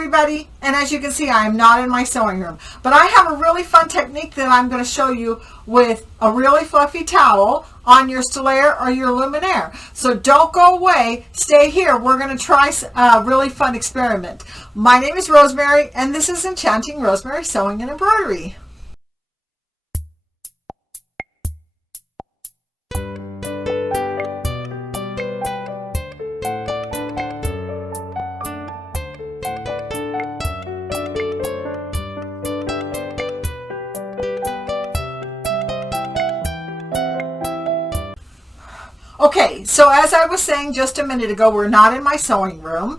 everybody, and as you can see, I am not in my sewing room, but I have a really fun technique that I'm going to show you with a really fluffy towel on your Stellaire or your Luminaire. So don't go away, stay here. We're going to try a really fun experiment. My name is Rosemary, and this is Enchanting Rosemary Sewing and Embroidery. Okay, so as I was saying just a minute ago, we're not in my sewing room.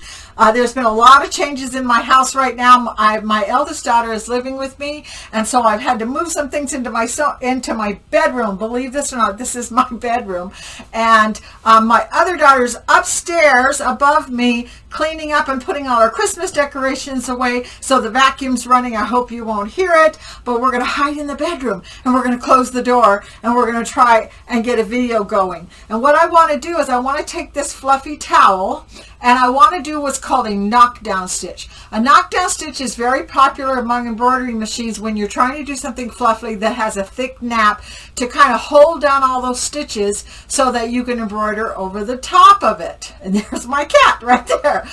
There's been a lot of changes in my house right now. My eldest daughter is living with me, and so I've had to move some things into my bedroom. Believe this or not, this is my bedroom. And my other daughter's upstairs above me cleaning up and putting all our Christmas decorations away. So the vacuum's running. I hope you won't hear it, but we're going to hide in the bedroom, and we're going to close the door, and we're going to try and get a video going. And what I want to do is I want to take this fluffy towel, and I want to do what's called a knockdown stitch. A knockdown stitch is very popular among embroidery machines when you're trying to do something fluffy that has a thick nap to kind of hold down all those stitches so that you can embroider over the top of it. And there's my cat right there.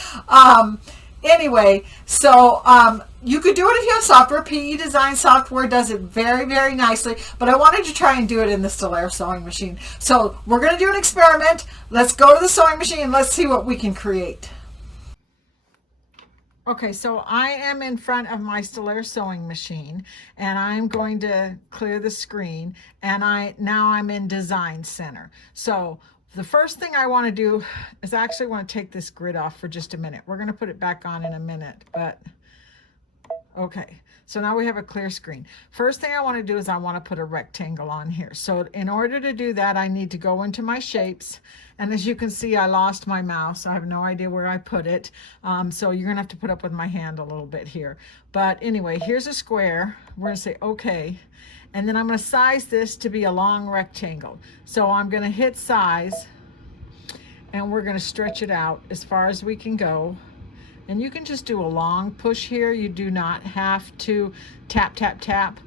Anyway, so you could do it if you have software. PE Design software does it very, very nicely, but I wanted to try and do it in the Stellaire sewing machine. So we're going to do an experiment. Let's go to the sewing machine and let's see what we can create. Okay, so I am in front of my Stellaire sewing machine, and I'm going to clear the screen, and now I'm in Design Center. So the first thing I want to do is I actually want to take this grid off for just a minute. We're going to put it back on in a minute, but okay. So now we have a clear screen. First thing I want to do is I want to put a rectangle on here. So in order to do that, I need to go into my shapes. And as you can see, I lost my mouse. I have no idea where I put it. So you're going to have to put up with my hand a little bit here. But anyway, here's a square. We're going to say okay. And then I'm going to size this to be a long rectangle. So I'm going to hit size, and we're going to stretch it out as far as we can go. And you can just do a long push here. You do not have to tap, tap, tap,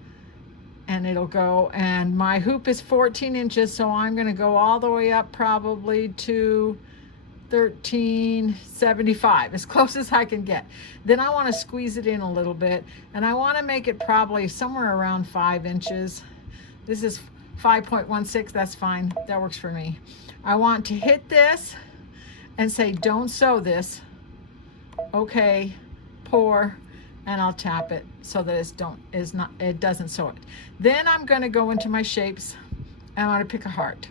and it'll go. And my hoop is 14 inches, so I'm going to go all the way up probably to 1375, as close as I can get. Then I want to squeeze it in a little bit, and I want to make it probably somewhere around 5 inches. This is 5.16. That's fine. That works for me. I want to hit this and say, don't sew this. Okay, pour, and I'll tap it so that it doesn't sew it. Then I'm going to go into my shapes, and I'm going to pick a heart.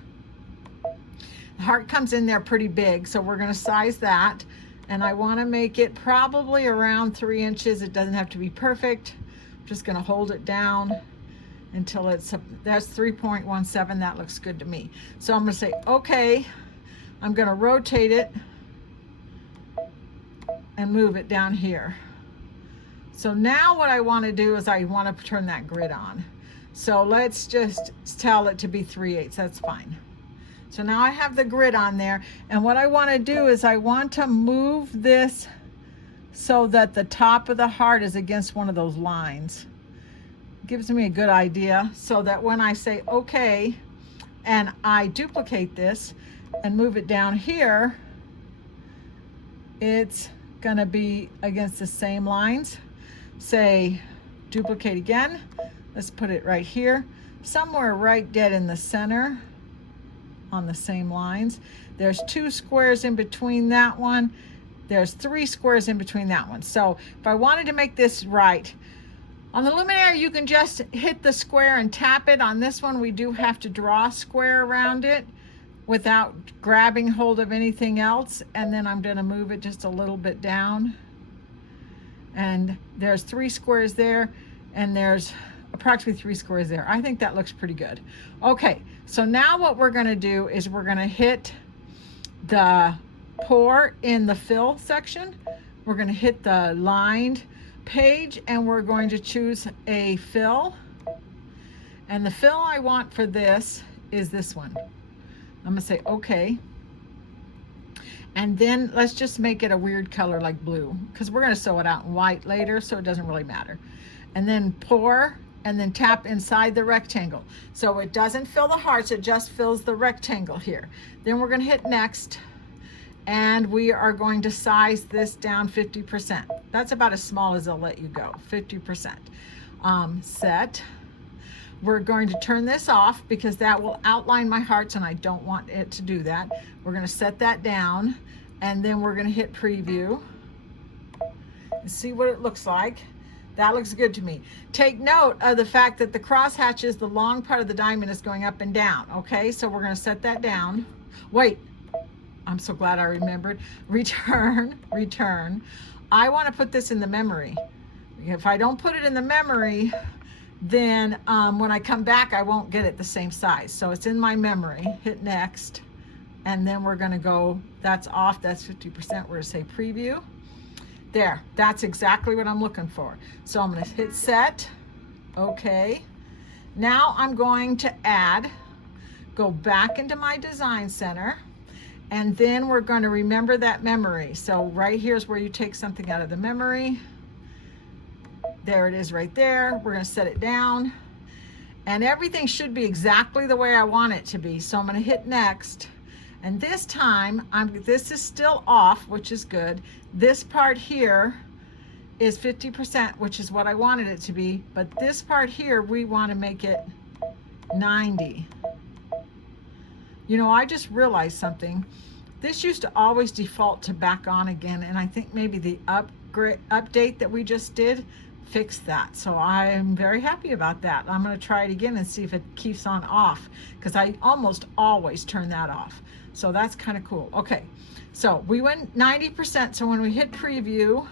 The heart comes in there pretty big, so we're going to size that, and I want to make it probably around 3 inches. It doesn't have to be perfect. I'm just going to hold it down until that's 3.17. That looks good to me. So I'm going to say okay. I'm going to rotate it and move it down here. So now what I want to do is I want to turn that grid on. So let's just tell it to be 3/8. That's fine. So now I have the grid on there, and what I want to do is I want to move this so that the top of the heart is against one of those lines. Gives me a good idea, so that when I say okay and I duplicate this and move it down here, it's gonna be against the same lines. Say duplicate again. Let's put it right here, somewhere right dead in the center on the same lines. There's 2 squares in between that one. There's 3 squares in between that one. So if I wanted to make this right, on the Luminaire, you can just hit the square and tap it. On this one, we do have to draw a square around it without grabbing hold of anything else. And then I'm going to move it just a little bit down. And there's 3 squares there, and there's approximately 3 squares there. I think that looks pretty good. Okay, so now what we're going to do is we're going to hit the pour in the fill section. We're going to hit the lined page, and we're going to choose a fill. And the fill I want for this is this one. I'm going to say okay. And then let's just make it a weird color like blue, because we're going to sew it out in white later, so it doesn't really matter. And then pour, and then tap inside the rectangle. So it doesn't fill the hearts, it just fills the rectangle here. Then we're going to hit next, and we are going to size this down 50%. That's about as small as they'll let you go, 50%. Set. We're going to turn this off because that will outline my hearts and I don't want it to do that. We're going to set that down, and then we're going to hit preview and see what it looks like. That looks good to me. Take note of the fact that the cross hatches, the long part of the diamond is going up and down. Okay, so we're going to set that down. Wait, I'm so glad I remembered. Return. I want to put this in the memory. If I don't put it in the memory, then when I come back, I won't get it the same size. So it's in my memory. Hit next, and then we're going to go, that's off, that's 50%. We're going to say preview. There, that's exactly what I'm looking for. So I'm going to hit set. Okay. Now I'm going to go back into my design center, and then we're going to remember that memory. So right here's where you take something out of the memory. There it is right there. We're going to set it down, and everything should be exactly the way I want it to be. So I'm going to hit next, and this time this is still off, which is good. This part here is 50%, which is what I wanted it to be, but this part here we want to make it 90. You know, I just realized something. This used to always default to back on again, and I think maybe the update that we just did fixed that. So I'm very happy about that. I'm going to try it again and see if it keeps on off, because I almost always turn that off. So that's kind of cool. Okay, so we went 90%. So when we hit preview,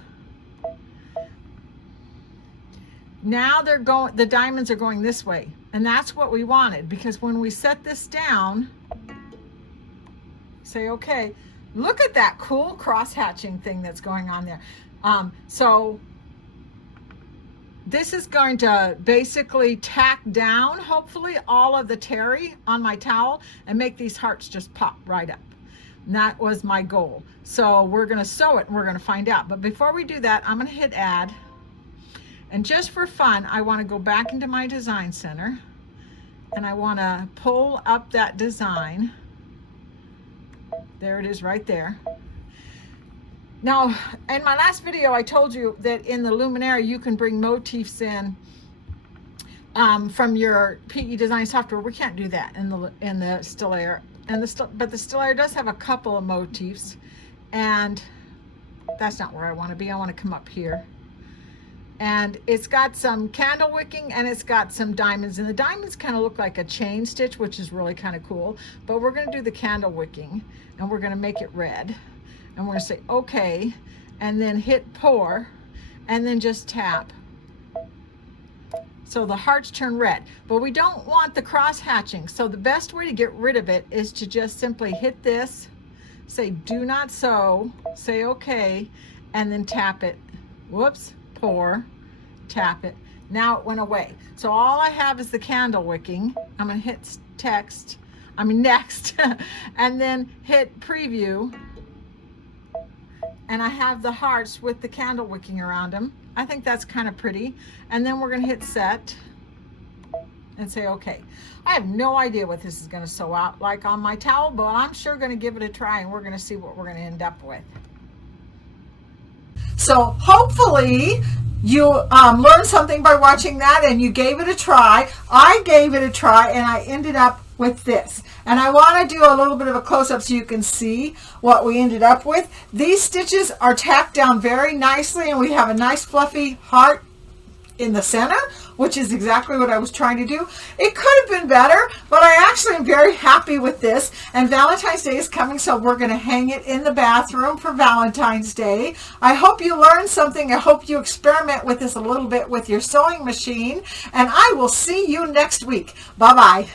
now the diamonds are going this way, and that's what we wanted, because when we set this down, say okay, look at that cool cross hatching thing that's going on there. So this is going to basically tack down, hopefully, all of the terry on my towel and make these hearts just pop right up. And that was my goal. So we're going to sew it and we're going to find out. But before we do that, I'm going to hit add. And just for fun, I want to go back into my design center, and I want to pull up that design. There it is right there. Now, in my last video, I told you that in the Luminary, you can bring motifs in from your PE design software. We can't do that in the Still Air, but the Still Air does have a couple of motifs, and that's not where I want to be. I want to come up here, and it's got some candle wicking and it's got some diamonds, and the diamonds kind of look like a chain stitch, which is really kind of cool. But we're going to do the candle wicking, and we're going to make it red. And we're going to say okay, and then hit pour, and then just tap. So the hearts turn red, but we don't want the cross hatching. So the best way to get rid of it is to just simply hit this, say do not sew, say okay, and then tap it. Whoops, pour, tap it. Now it went away. So all I have is the candle wicking. I'm going to hit next, and then hit preview. And I have the hearts with the candle wicking around them. I think that's kind of pretty. And then we're going to hit set and say okay. I have no idea what this is going to sew out like on my towel, but I'm sure going to give it a try, and we're going to see what we're going to end up with. So hopefully you learned something by watching that, and you gave it a try. I gave it a try, and I ended up with this. And I want to do a little bit of a close-up so you can see what we ended up with. These stitches are tacked down very nicely, and we have a nice fluffy heart in the center, which is exactly what I was trying to do. It could have been better, but I actually am very happy with this. And Valentine's Day is coming, so we're going to hang it in the bathroom for Valentine's Day. I hope you learned something. I hope you experiment with this a little bit with your sewing machine, and I will see you next week. Bye-bye.